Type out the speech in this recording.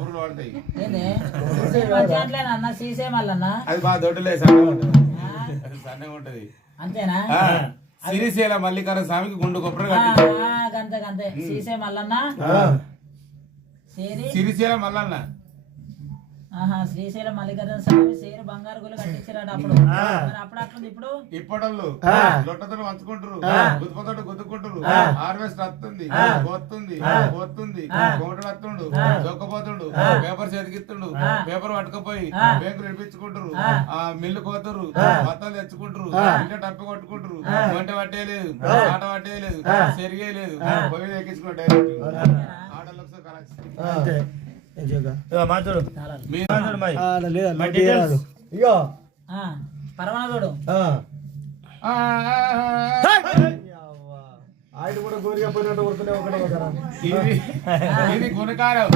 పురుగులు పడతాయి. అన్న సీసే మళ్ళన్నా అది బాగా దొడ్డులే సన్నగా ఉంటది, సన్నగా ఉంటది అంతేనా? సిరిసేల మల్లికార్జున స్వామికి గుండు కొబ్బరి గంతే గంతే సీసే మల్లన్న సిరిసేల మల్లన్న. శ్రీశైలం మల్లికార్జున స్వామి సేరు బంగారు గుళ్ళు కట్టించారట అప్పుడు. అప్పుడు అట్లుంది ఇప్పుడు. ఇప్పటోళ్ళు లొట్టతో వంచుకుంటారు, గుద్దుపతోటి గుద్దుకుంటారు. హార్వెస్ట్ వస్తుంది, పోతుంది పోతుంది, కోటలు వస్తుండు, దొక్కపోతుండు, పేపర్ చేతికిస్తుండు, పేపర్ పట్టుకపోయి బ్యాంకులు ఇప్పించుకుంటారు, ఆ మిల్లు కోతురు, బత్తాలు తెచ్చుకుంటారు, ఇంట్లో టప్పి కొట్టుకుంటారు. వంట పట్టేయలేదు, ఆట పట్టేయలేదు, సెరిగేయలేదు, పొయ్యి ఎక్కించుకున్న డైరెక్ట్ ఆటలకు కలెక్షన్. పరమాణుడు ఆయన కూడా గోరిగా పోయినట్టు కొడుతూనే ఒకటే ఇది గుణకారం.